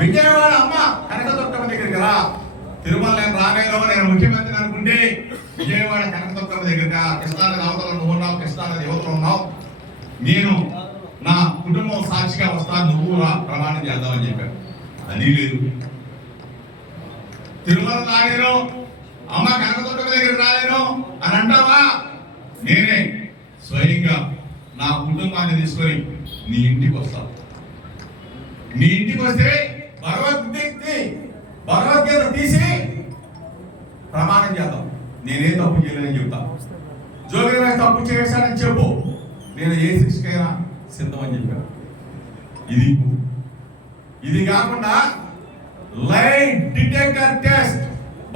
విజయవాడ అమ్మ కనకదుర్గమ్మ దగ్గరికి రా. తిరుమల నేను రాలేను, నేను ముఖ్యమంత్రి అనుకుంటే విజయవాడ కనకదుర్గమ్మ దగ్గర కృష్ణానది అవతల నువ్వు ఉన్నావు, కృష్ణానది యువతలు ఉన్నావు, నేను నా కుటుంబం సాక్షిగా వస్తాను, నువ్వు రా ప్రమాణం చేద్దామని చెప్పాను. అది లేదు. తిరుమల రాలేను, అమ్మ కనకదుర్గమ్మ దగ్గర రాలేను అని అంటావా? నేనే స్వయంగా నా కుటుంబాన్ని తీసుకొని నీ ఇంటికి వస్తాను. నీ ఇంటికి వస్తే భగవద్గీత తీసి ప్రమాణం చేద్దాం. నేనే తప్పు చేయలేదని చెప్తా. జోగిరాజు తప్పు చేశాడని చెప్పు, నేను ఏ శిక్షకైనా సిద్ధమని చెప్పాను. ఇది కాకుండా లై డిటెక్టర్ టెస్ట్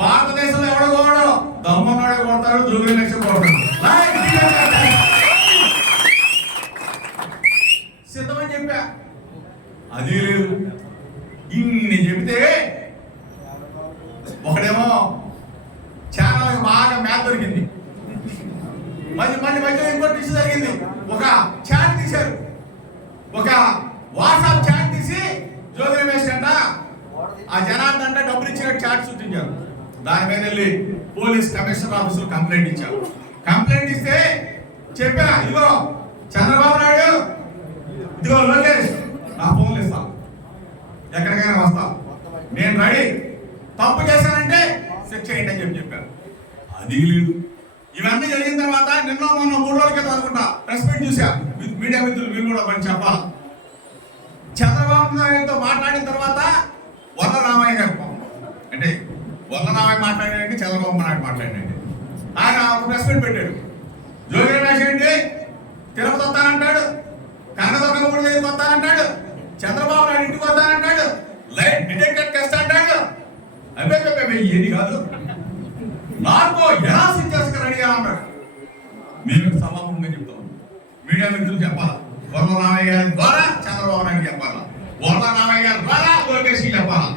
భారతదేశంలో ఎవడో కూడా దమ్మన్నాడే కొడతారు, జోగిరాజు కొడతారు. లై డిటెక్టర్ టెస్ట్ సిద్ధమని చెప్పా. అది లేదు. ఇన్ని చెబితే ఒకడేమో చాలా బాగా మ్యాథ్ దొరికింది, మధ్య ఇంకోటి ఇష్యూ జరిగింది. ఒక చాట్ తీశారు, ఒక వాట్సాప్ చాట్ తీసి జోగి రమేష్ అంట ఆ జనార్దన్ అంట డబ్బులు ఇచ్చినట్టు చాట్ సృష్టించారు. దాని మీద వెళ్ళి పోలీస్ కమిషనర్ ఆఫీసులో కంప్లైంట్ ఇచ్చారు. కంప్లైంట్ ఇస్తే చెప్పా, ఇదిగో చంద్రబాబు నాయుడు, ఇదిగో లోకేష్, నా ఫోన్లు ఇస్తా, ఎక్కడికైనా వస్తా, నేను రెడీ, తప్పు చేశానంటే శిక్ష ఏంటని చెప్పారు. అది లేదు. ఇవన్నీ జరిగిన తర్వాత నిన్న మొన్న 3 రోజుల క్రితం అనుకుంటా ప్రెస్ మీట్ చూసా. మీడియా మిత్రులు మీరు కూడా పని చెప్పాలి. చంద్రబాబు నాయుడుతో మాట్లాడిన తర్వాత వల్ల రామయ్య గారు, అంటే వల్ల రామయ్య మాట్లాడాడంటే చంద్రబాబు నాయుడు మాట్లాడాడండి. ఆయన ఒక ప్రెస్ మీట్ పెట్టాడు. జోగి రమేష్ ఏంటి తిరుపతి వస్తానంటాడు, కనకదుర్గమ్మ గుడి దగ్గరికి వస్తానంటాడు, చంద్రబాబు నాయుడు ఇంటికి వస్తానంటాడు, లైట్ డిటెక్టర్ టెస్ట్ అంటాడు. అబ్బే ఏది కాదు, నార్కో ఎలా సిచ్చేసుకు రెడీగా ఉన్నాడు. మేము సమాపంగా చెప్తాం. మీడియా మిత్రులు చెప్పాలా, వరద రామయ్య గారి ద్వారా చంద్రబాబు నాయుడు చెప్పాలా, వరద రామయ్య గారి ద్వారా లోకేష్కి చెప్పాలా.